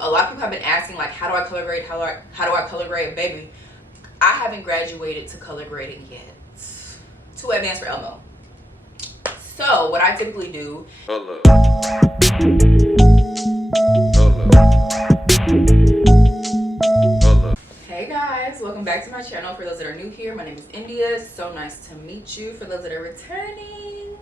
A lot of people have been asking, like, how do I color grade? How do I color grade? Baby, I haven't graduated to color grading yet. Too advanced for Elmo. So what I typically do. Hey guys, welcome back to my channel. For those that are new here, my name is India. So nice to meet you. For those that are returning,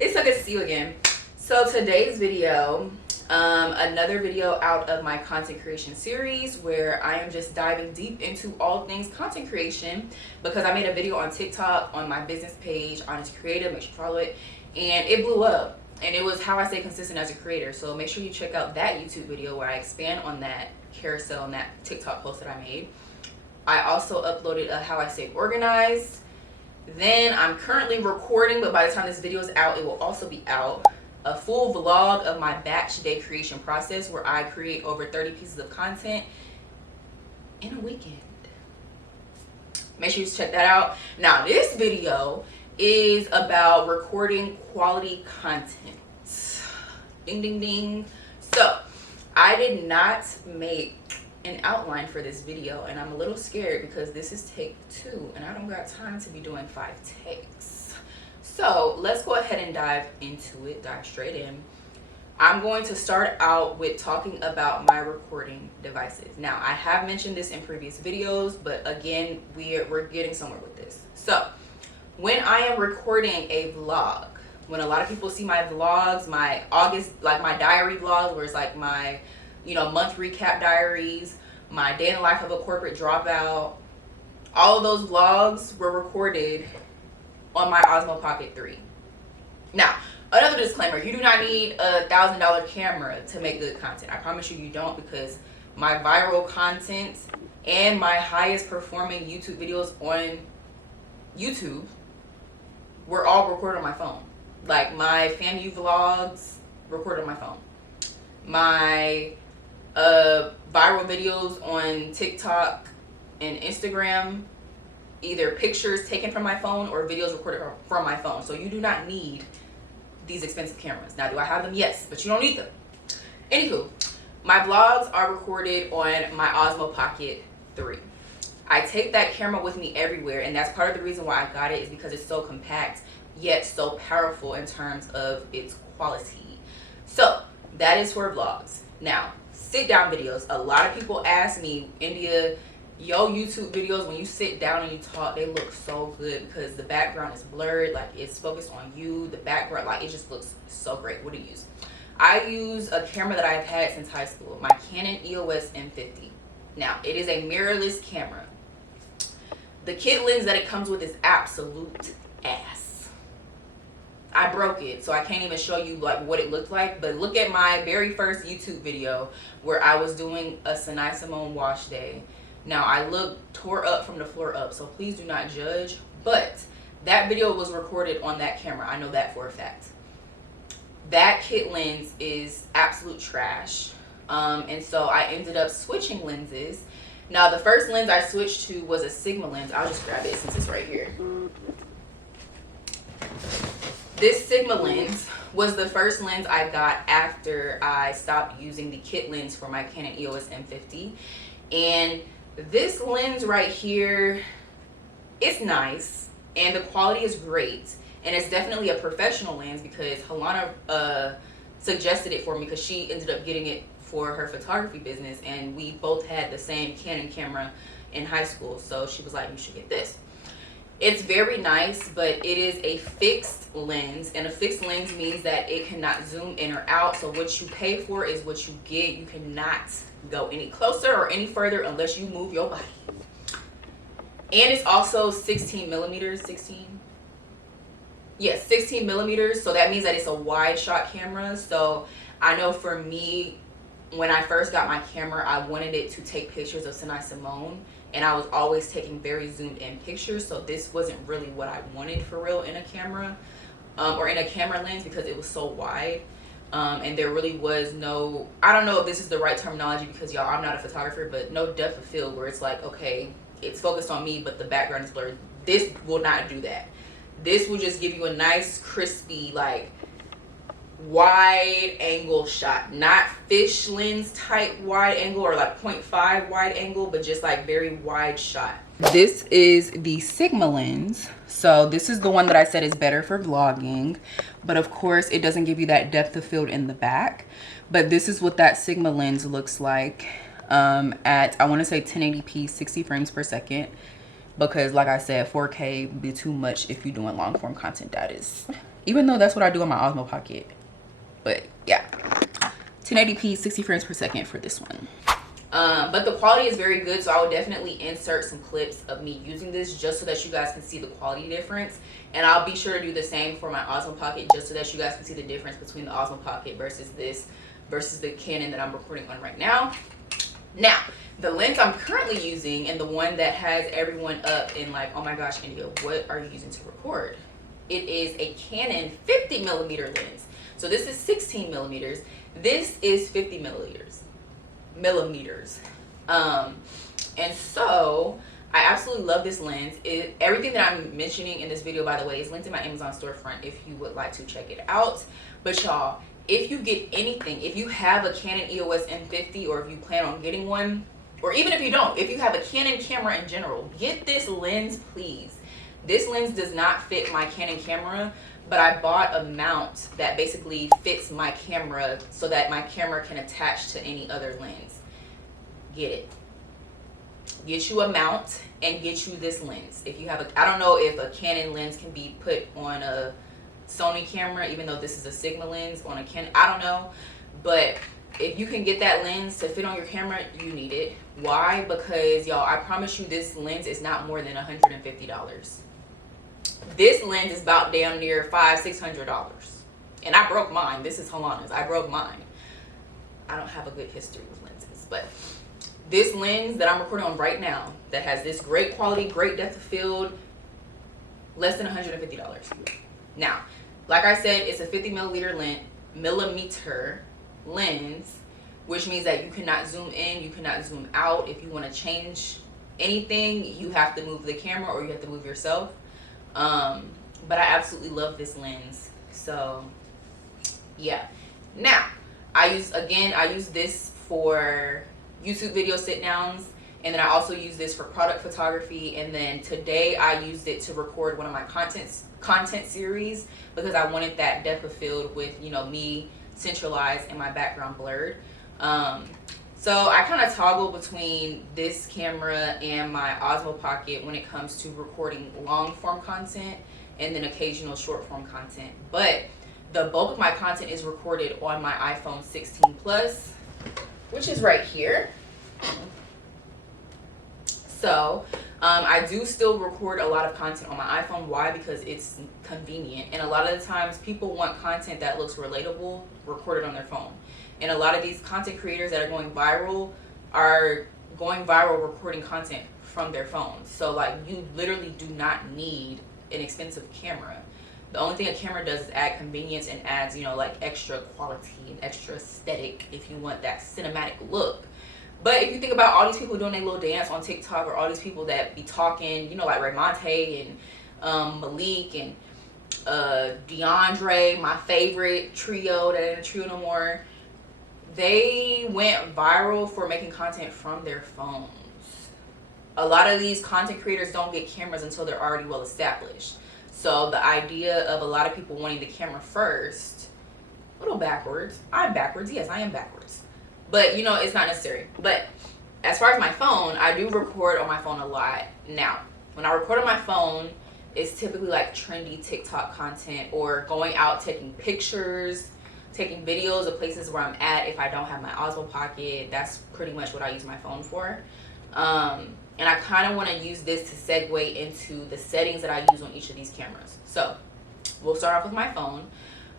it's so good to see you again. So today's video, another video out of my content creation series where I am just diving deep into all things content creation, because I made a video on TikTok on my business page, IANYS Creative, make sure you follow it, and it blew up. And it was how I stay consistent as a creator. So make sure you check out that YouTube video where I expand on that carousel and that TikTok post that I made. I also uploaded a how I stay organized. Then I'm currently recording, but by the time this video is out, it will also be out, a full vlog of my batch day creation process where I create over 30 pieces of content in a weekend. Make sure you check that out. Now this video is about recording quality content. Ding ding ding. So I did not make an outline for this video, and I'm a little scared because this is take 2 and I don't got time to be doing 5 takes. So let's go ahead and dive into it, dive straight in. I'm going to start out with talking about my recording devices. Now I have mentioned this in previous videos, but again, we're getting somewhere with this. So when I am recording a vlog, when a lot of people see my vlogs, my August, like my diary vlogs, where it's like my, month recap diaries, my day in the life of a corporate dropout, all of those vlogs were recorded on my Osmo Pocket 3. Now, another disclaimer, you do not need a $1,000 camera to make good content. I promise you, you don't, because my viral content and my highest performing YouTube videos on YouTube were all recorded on my phone. Like my FAMU vlogs recorded on my phone. My viral videos on TikTok and Instagram, either pictures taken from my phone or videos recorded from my phone. So you do not need these expensive cameras. Now, do I have them? Yes, but you don't need them. Anywho, my vlogs are recorded on my Osmo Pocket 3. I take that camera with me everywhere, and that's part of the reason why I got it, is because it's so compact yet so powerful in terms of its quality. So that is for vlogs. Now, sit down videos. A lot of people ask me, India, yo, YouTube videos, when you sit down and you talk, they look so good because the background is blurred, like it's focused on you, the background, like it just looks so great. What do you use? I use a camera that I've had since high school, my Canon EOS M50. Now, it is a mirrorless camera. The kit lens that it comes with is absolute ass. I broke it, so I can't even show you like what it looked like, but look at my very first YouTube video where I was doing a Synai Symone wash day. Now, I look tore up from the floor up, so please do not judge, but that video was recorded on that camera. I know that for a fact. That kit lens is absolute trash, and so I ended up switching lenses. Now, the first lens I switched to was a Sigma lens. I'll just grab it since it's right here. This Sigma lens was the first lens I got after I stopped using the kit lens for my Canon EOS M50. And this lens right here, it's nice and the quality is great. And it's definitely a professional lens because Helena suggested it for me because she ended up getting it for her photography business, and we both had the same Canon camera in high school, so she was like, you should get this. It's very nice, but it is a fixed lens, and a fixed lens means that it cannot zoom in or out. So what you pay for is what you get. You cannot go any closer or any further unless you move your body. And it's also 16 millimeters, 16 millimeters, so that means that it's a wide shot camera. So I know for me, when I first got my camera, I wanted it to take pictures of Synai Symone, and I was always taking very zoomed in pictures, so this wasn't really what I wanted for real in a camera, or in a camera lens, because it was so wide, and there really was no, I don't know if this is the right terminology because y'all, I'm not a photographer, but no depth of field where it's like, okay, it's focused on me but the background is blurred. This will not do that. This will just give you a nice crispy, like wide angle shot, not fish lens type wide angle or like 0.5 wide angle, but just like very wide shot. This is the Sigma lens. So this is the one that I said is better for vlogging, but of course it doesn't give you that depth of field in the back. But this is what that Sigma lens looks like at, I want to say 1080p 60 frames per second, because like I said, 4K would be too much if you're doing long form content. That is, even though that's what I do on my Osmo Pocket. But yeah, 1080p 60 frames per second for this one. But the quality is very good, so I would definitely insert some clips of me using this just so that you guys can see the quality difference. And I'll be sure to do the same for my Osmo Pocket just so that you guys can see the difference between the Osmo Pocket versus this, versus the Canon that I'm recording on right now. Now, the lens I'm currently using, and the one that has everyone up in like, oh my gosh, India, what are you using to record? It is a Canon 50mm lens. So this is 16 millimeters. This is 50 millimeters. And so I absolutely love this lens. Everything that I'm mentioning in this video, by the way, is linked in my Amazon storefront if you would like to check it out. But y'all, if you get anything, if you have a Canon EOS M50, or if you plan on getting one, or even if you don't, if you have a Canon camera in general, get this lens, please. This lens does not fit my Canon camera, but I bought a mount that basically fits my camera so that my camera can attach to any other lens. Get it. Get you a mount and get you this lens. If you have a, I don't know if a Canon lens can be put on a Sony camera, even though this is a Sigma lens on a Canon, I don't know. But if you can get that lens to fit on your camera, you need it. Why? Because y'all, I promise you this lens is not more than $150. This lens is about damn near $500-600, and I broke mine. This is Holanas. I broke mine. I don't have a good history with lenses, but this lens that I'm recording on right now, that has this great quality, great depth of field, less than $150. Now, like I said, it's a 50mm millimeter lens, which means that you cannot zoom in, you cannot zoom out. If you want to change anything, you have to move the camera or you have to move yourself. But I absolutely love this lens. So yeah. Now I use this for YouTube video sit downs, and then I also use this for product photography, and then today I used it to record one of my content series because I wanted that depth of field with, you know, me centralized and my background blurred. So I kind of toggle between this camera and my Osmo Pocket when it comes to recording long form content and then occasional short form content. But the bulk of my content is recorded on my iPhone 16 Plus, which is right here. So I do still record a lot of content on my iPhone. Why? Because it's convenient, and a lot of the times people want content that looks relatable recorded on their phone. And a lot of these content creators that are going viral recording content from their phones. So like, you literally do not need an expensive camera. The only thing a camera does is add convenience and adds, you know, like extra quality and extra aesthetic if you want that cinematic look. But if you think about all these people doing their little dance on TikTok, or all these people that be talking, you know, like Ramonte and Malik and DeAndre, my favorite trio that ain't a trio no more, they went viral for making content from their phones. A lot of these content creators don't get cameras until they're already well established. So the idea of a lot of people wanting the camera first, a little backwards. I'm backwards. Yes, I am backwards. But, you know, it's not necessary. But as far as my phone, I do record on my phone a lot. Now, when I record on my phone, it's typically like trendy TikTok content, or going out taking pictures, taking videos of places where I'm at. If I don't have my Osmo Pocket, that's pretty much what I use my phone for. And I kind of want to use this to segue into the settings that I use on each of these cameras. So we'll start off with my phone.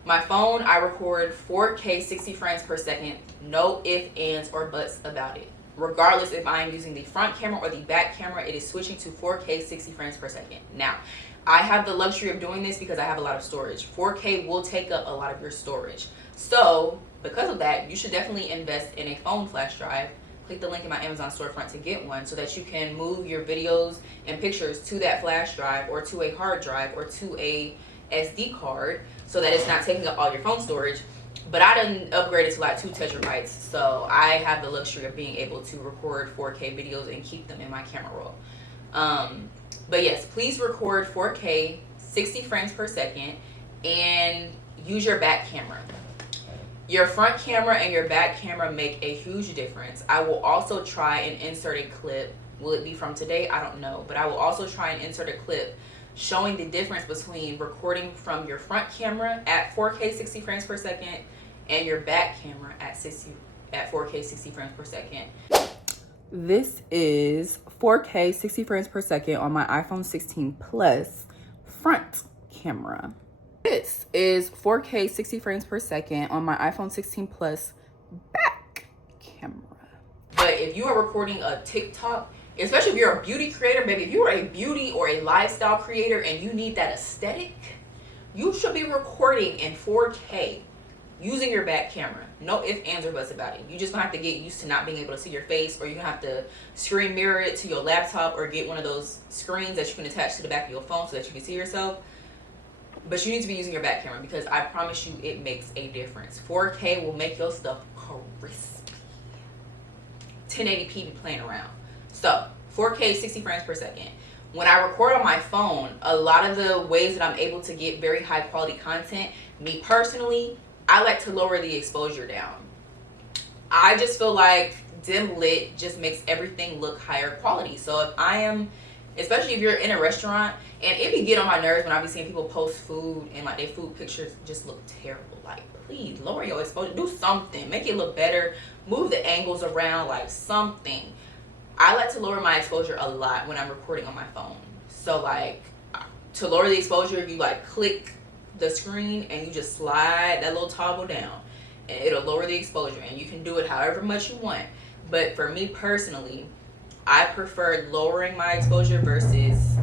My phone, I record 4K 60 frames per second, no ifs, ands, or buts about it. Regardless if I am using the front camera or the back camera, it is switching to 4K 60 frames per second. Now, I have the luxury of doing this because I have a lot of storage. 4K will take up a lot of your storage. So because of that, you should definitely invest in a phone flash drive. Click the link in my Amazon storefront to get one so that you can move your videos and pictures to that flash drive, or to a hard drive, or to a SD card, so that it's not taking up all your phone storage. But I done upgraded to like 2 terabytes, so I have the luxury of being able to record 4K videos and keep them in my camera roll. But yes, please record 4K 60 frames per second and use your back camera. Your front camera and your back camera make a huge difference. I will also try and insert a clip. Will it be from today? I don't know, but I will also try and insert a clip showing the difference between recording from your front camera at 4K 60 frames per second and your back camera at 4K 60 frames per second. This is 4K 60 frames per second on my iPhone 16 Plus front camera. This is 4K 60 frames per second on my iPhone 16 Plus back camera. But if you are recording a TikTok, especially if you're a beauty creator, maybe if you are a beauty or a lifestyle creator and you need that aesthetic, you should be recording in 4K using your back camera. No ifs, ands, or buts about it. You just gonna have to get used to not being able to see your face, or you're gonna have to screen mirror it to your laptop or get one of those screens that you can attach to the back of your phone so that you can see yourself. But you need to be using your back camera because I promise you it makes a difference. 4K will make your stuff crispy. 1080p be playing around. So 4K 60 frames per second. When I record on my phone, a lot of the ways that I'm able to get very high quality content, me personally, I like to lower the exposure down. I just feel like dim lit just makes everything look higher quality. So if I am, especially if you're in a restaurant, and it be get on my nerves when I be seeing people post food and like their food pictures just look terrible. Like, please lower your exposure, do something, make it look better, move the angles around, like something. I like to lower my exposure a lot when I'm recording on my phone. So like, to lower the exposure, you like click the screen and you just slide that little toggle down and it'll lower the exposure, and you can do it however much you want. But for me personally, I prefer lowering my exposure versus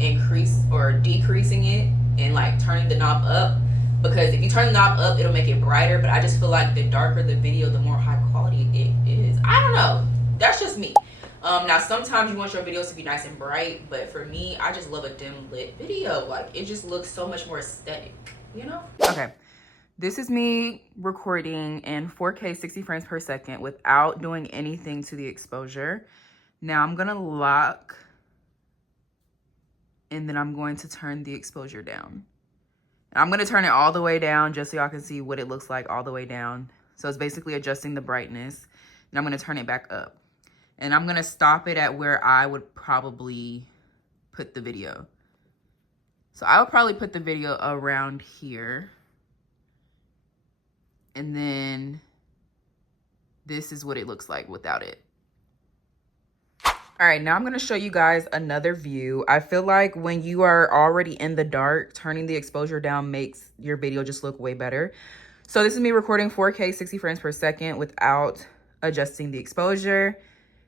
increase or decreasing it and like turning the knob up, because if you turn the knob up it'll make it brighter, but I just feel like the darker the video the more high quality it is. I don't know, that's just me. Now sometimes you want your videos to be nice and bright, but for me, I just love a dim lit video. Like, it just looks so much more aesthetic, you know? Okay, this is me recording in 4K 60 frames per second without doing anything to the exposure. Now I'm gonna lock, and then I'm going to turn the exposure down. And I'm gonna turn it all the way down just so y'all can see what it looks like all the way down. So it's basically adjusting the brightness, and I'm gonna turn it back up. And I'm gonna stop it at where I would probably put the video. So I would probably put the video around here. And then this is what it looks like without it. All right, now I'm gonna show you guys another view. I feel like when you are already in the dark, turning the exposure down makes your video just look way better. So this is me recording 4K 60 frames per second without adjusting the exposure.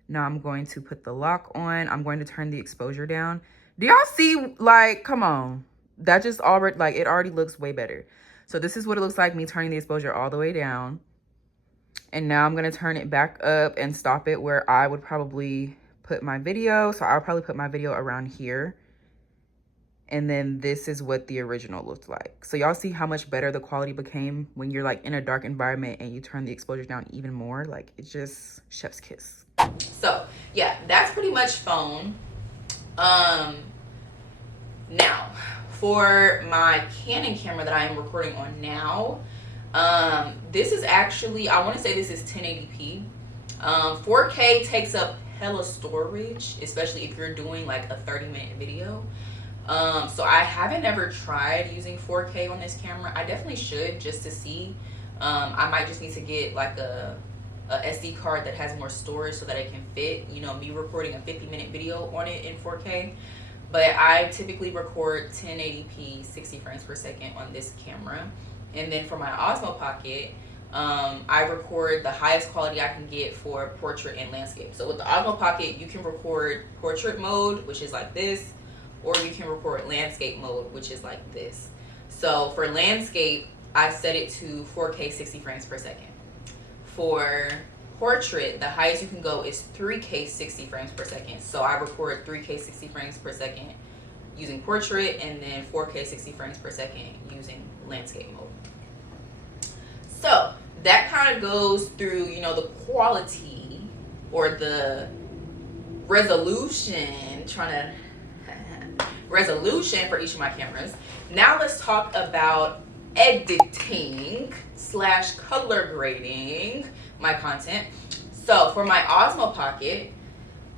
Now I'm going to put the lock on. I'm going to turn the exposure down. Do y'all see, like, come on. That just already, like, it already looks way better. So this is what it looks like, me turning the exposure all the way down. And now I'm going to turn it back up and stop it where I would probably put my video. So I'll probably put my video around here. And then this is what the original looked like. So y'all see how much better the quality became when you're like in a dark environment and you turn the exposure down even more. Like, it's just chef's kiss. So yeah, that's pretty much phone. Now for my Canon camera that I am recording on now, this is actually, I want to say this is 1080p. 4K takes up hella storage, especially if you're doing like a 30-minute video. So I haven't ever tried using 4K on this camera. I definitely should, just to see. I might just need to get like a SD card that has more storage so that it can fit, you know, me recording a 50-minute video on it in 4K. But I typically record 1080p 60 frames per second on this camera. And then for my Osmo Pocket, I record the highest quality I can get for portrait and landscape. So with the Osmo Pocket, you can record portrait mode, which is like this, or you can record landscape mode, which is like this. So for landscape, I set it to 4K 60 frames per second. For portrait, the highest you can go is 3K 60 frames per second. So I record 3K 60 frames per second using portrait, and then 4K 60 frames per second using landscape mode. So that kind of goes through, you know, the quality or the resolution, resolution for each of my cameras. Now let's talk about editing / color grading my content. So for my Osmo Pocket,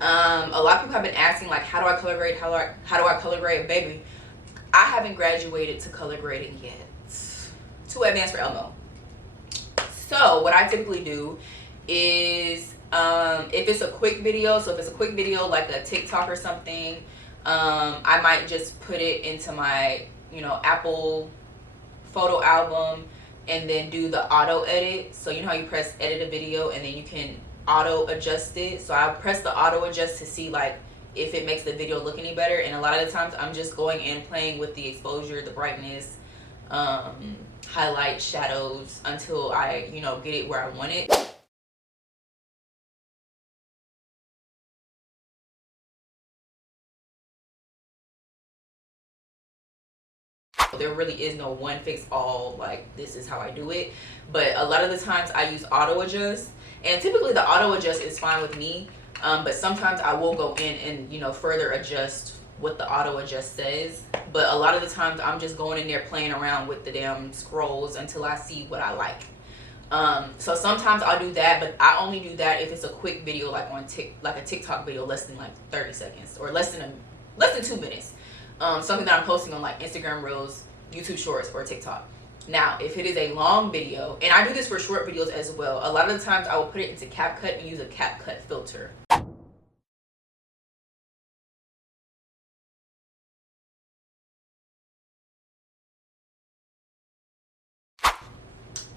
a lot of people have been asking, like, how do I color grade? How do I color grade? Baby, I haven't graduated to color grading yet. Too advanced for Elmo. So what I typically do is, if it's a quick video, like a TikTok or something, I might just put it into my, you know, Apple photo album and then do the auto edit. So you know how you press edit a video and then you can auto adjust it. So I press the auto adjust to see like if it makes the video look any better. And a lot of the times I'm just going in playing with the exposure, the brightness, highlight, shadows until I, you know, get it where I want it. There really is no one fix all, like this is how I do it, but a lot of the times I use auto adjust, and typically the auto adjust is fine with me, but sometimes I will go in and, you know, further adjust what the auto adjust says. But a lot of the times I'm just going in there playing around with the damn scrolls until I see what I like. So sometimes I'll do that, but I only do that if it's a quick video, like on like a TikTok video, less than like 30 seconds or less than 2 minutes. Something that I'm posting on like Instagram Reels, YouTube Shorts, or TikTok. Now, if it is a long video, and I do this for short videos as well, a lot of the times I will put it into CapCut and use a CapCut filter.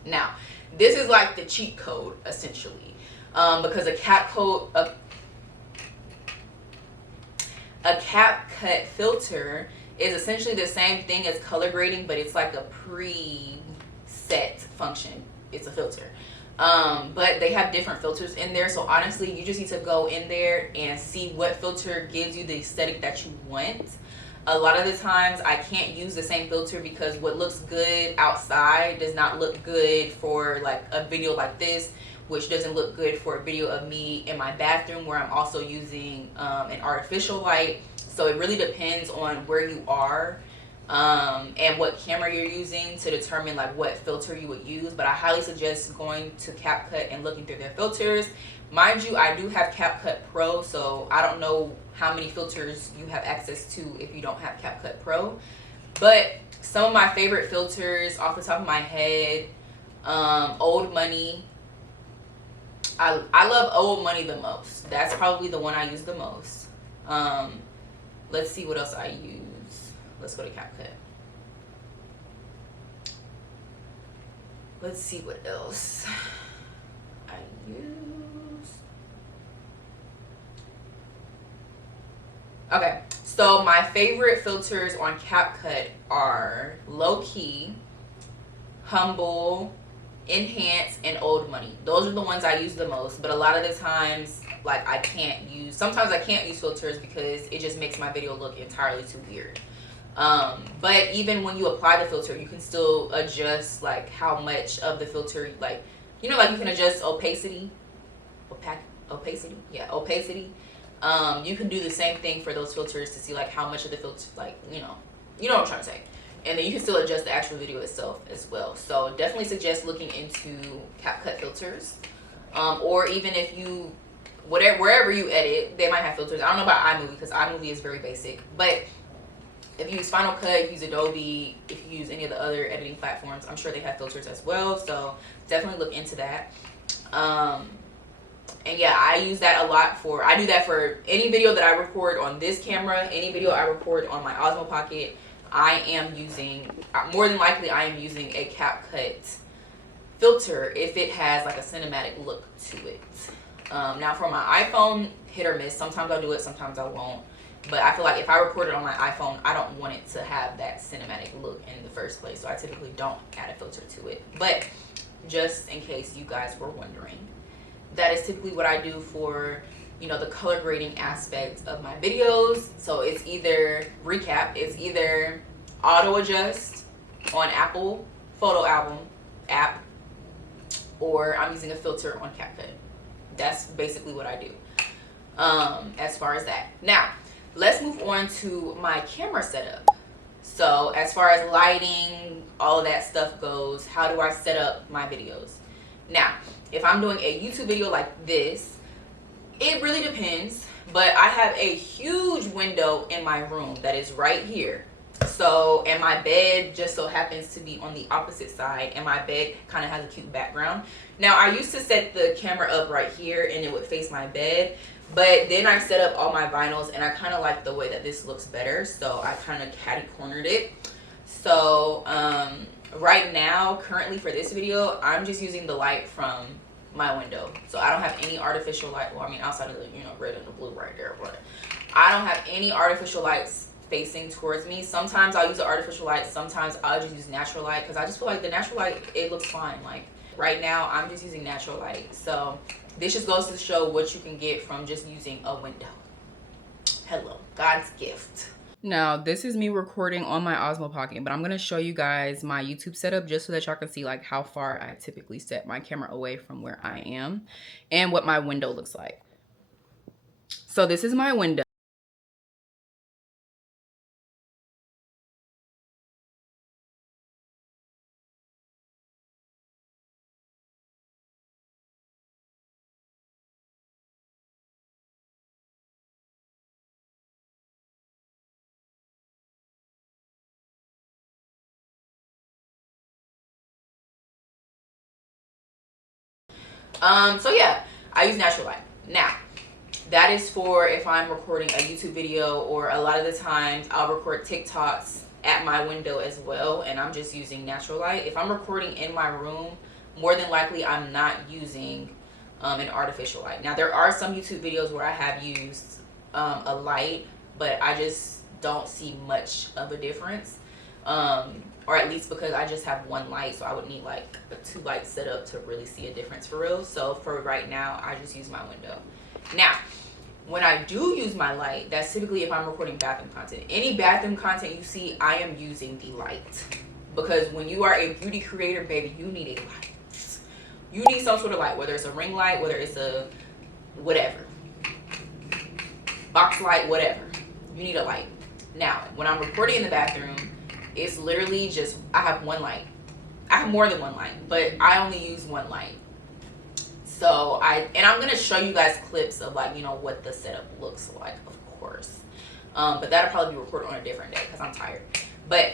Now, this is like the cheat code, essentially, because a CapCut filter is essentially the same thing as color grading, but it's like a preset function. It's a filter, but they have different filters in there. So honestly, you just need to go in there and see what filter gives you the aesthetic that you want. A lot of the times I can't use the same filter because what looks good outside does not look good for like a video like this, which doesn't look good for a video of me in my bathroom where I'm also using an artificial light. So it really depends on where you are and what camera you're using to determine like what filter you would use. But I highly suggest going to CapCut and looking through their filters. Mind you, I do have CapCut Pro, so I don't know how many filters you have access to if you don't have CapCut Pro. But some of my favorite filters off the top of my head, Old Money. I love Old Money the most. That's probably the one I use the most. Let's see what else I use. Let's go to CapCut. Let's see what else I use. Okay, so my favorite filters on CapCut are Low Key, Humble, Enhance, and Old Money. Those are the ones I use the most, but a lot of the times, like, sometimes I can't use filters because it just makes my video look entirely too weird. But even when you apply the filter, you can still adjust like how much of the filter, like, you know, like you can adjust opacity. Opacity. You can do the same thing for those filters to see like how much of the filter, like, you know what I'm trying to say. And then you can still adjust the actual video itself as well. So definitely suggest looking into CapCut filters. Or even if you, wherever you edit, they might have filters. I don't know about iMovie because iMovie is very basic. But if you use Final Cut, if you use Adobe, if you use any of the other editing platforms, I'm sure they have filters as well. So definitely look into that. And yeah, I use that a lot I do that for any video that I record on this camera, any video I record on my Osmo Pocket. I am using, more than likely, I am using a CapCut filter if it has like a cinematic look to it. Now for my iPhone, hit or miss. Sometimes I'll do it, sometimes I won't. But I feel like if I record it on my iPhone, I don't want it to have that cinematic look in the first place. So I typically don't add a filter to it. But just in case you guys were wondering, that is typically what I do for, you know, the color grading aspect of my videos. So it's either auto adjust, on Apple Photo Album app, or I'm using a filter on CapCut. That's basically what I do as far as that. Now, let's move on to my camera setup. So as far as lighting, all of that stuff goes, how do I set up my videos? Now, if I'm doing a YouTube video like this, it really depends, but I have a huge window in my room that is right here. So, and my bed just so happens to be on the opposite side, and my bed kind of has a cute background. Now, I used to set the camera up right here and it would face my bed, but then I set up all my vinyls and I kind of like the way that this looks better, so I kind of catty cornered it. So right now, currently for this video, I'm just using the light from my window. So I don't have any artificial light. Well, I mean, outside of the, you know, red and the blue right there, but I don't have any artificial lights facing towards me. Sometimes I'll use the artificial light, sometimes I'll just use natural light, because I just feel like the natural light, it looks fine. Like right now, I'm just using natural light. So this just goes to show what you can get from just using a window. Hello, God's gift. Now, this is me recording on my Osmo Pocket, but I'm going to show you guys my YouTube setup just so that y'all can see like how far I typically set my camera away from where I am and what my window looks like. So this is my window. So yeah, I use natural light. Now, that is for if I'm recording a YouTube video, or a lot of the times I'll record TikToks at my window as well, and I'm just using natural light. If I'm recording in my room, more than likely I'm not using an artificial light. Now, there are some YouTube videos where I have used a light, but I just don't see much of a difference. Or at least because I just have one light, so I would need like a 2 light setup to really see a difference for real. So for right now, I just use my window. Now, when I do use my light, that's typically if I'm recording bathroom content. Any bathroom content you see, I am using the light. Because when you are a beauty creator, baby, you need a light. You need some sort of light, whether it's a ring light, whether it's a whatever, box light, whatever. You need a light. Now, when I'm recording in the bathroom, it's literally just, I have one light. I have more than one light, but I only use one light. So I'm gonna show you guys clips of like, you know, what the setup looks like, of course. But that'll probably be recorded on a different day because I'm tired. But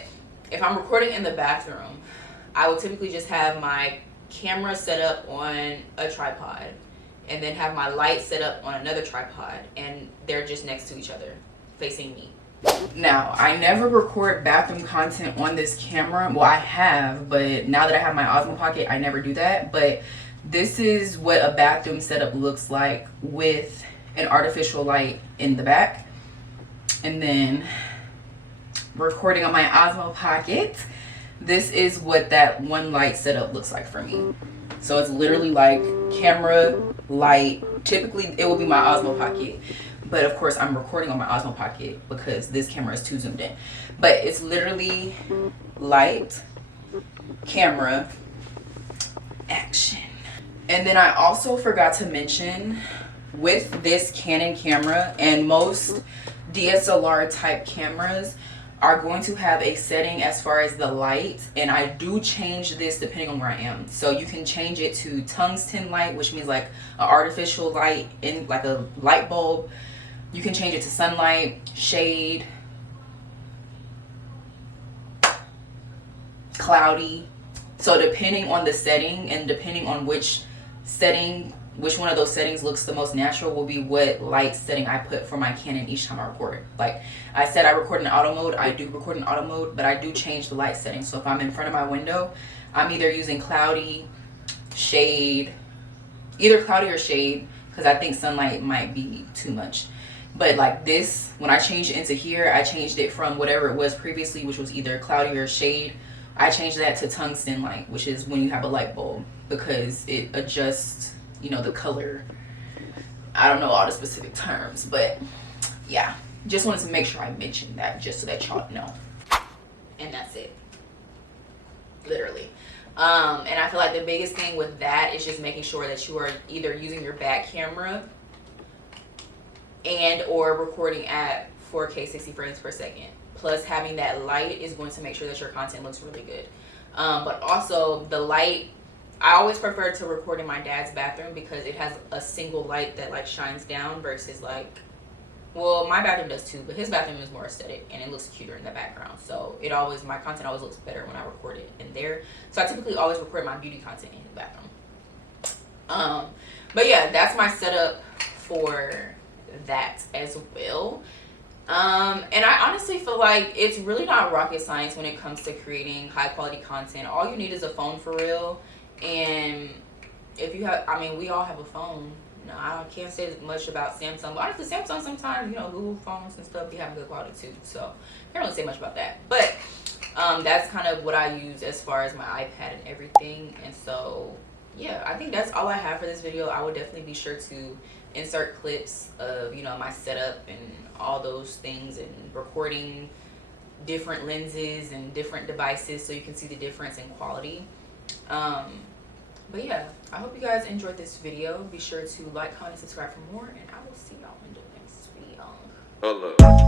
if I'm recording in the bathroom, I will typically just have my camera set up on a tripod and then have my light set up on another tripod, and they're just next to each other, facing me. Now, I never record bathroom content on this camera. Well, I have, but now that I have my Osmo Pocket, I never do that. But this is what a bathroom setup looks like with an artificial light in the back. And then recording on my Osmo Pocket, this is what that one light setup looks like for me. So it's literally like camera, light. Typically, it will be my Osmo Pocket. But of course, I'm recording on my Osmo Pocket because this camera is too zoomed in. But it's literally light, camera, action. And then I also forgot to mention, with this Canon camera and most DSLR type cameras are going to have a setting as far as the light, and I do change this depending on where I am. So you can change it to tungsten light, which means like an artificial light in like a light bulb. You can change it to sunlight, shade, cloudy. So depending on the setting and depending on which one of those settings looks the most natural will be what light setting I put for my Canon each time I record. Like I said, I record in auto mode. I do record in auto mode, but I do change the light setting. So if I'm in front of my window, I'm either using cloudy, shade, either cloudy or shade, because I think sunlight might be too much. But like this, when I changed it into here, I changed it from whatever it was previously, which was either cloudy or shade. I changed that to tungsten light, which is when you have a light bulb, because it adjusts, you know, the color. I don't know all the specific terms, but yeah, just wanted to make sure I mentioned that just so that y'all know. And that's it. literally. And I feel like the biggest thing with that is just making sure that you are either using your back camera and or recording at 4K 60 frames per second. Plus having that light is going to make sure that your content looks really good. But also the light, I always prefer to record in my dad's bathroom because it has a single light that like shines down versus like, well, my bathroom does too, but his bathroom is more aesthetic and it looks cuter in the background. So it always, my content always looks better when I record it in there. So I typically always record my beauty content in his bathroom. But yeah, that's my setup for that as well. And I honestly feel like it's really not rocket science when it comes to creating high quality content. All you need is a phone for real. And if you have, I mean, we all have a phone. No, I can't say much about Samsung, but honestly, Samsung sometimes, you know, Google phones and stuff, you have good quality too. So I can't really say much about that. But that's kind of what I use as far as my iPad and everything. And so yeah, I think that's all I have for this video. I would definitely be sure to insert clips of, you know, my setup and all those things, and recording different lenses and different devices so you can see the difference in quality. But yeah, I hope you guys enjoyed this video. Be sure to like, comment, subscribe for more, and I will see y'all in the next video.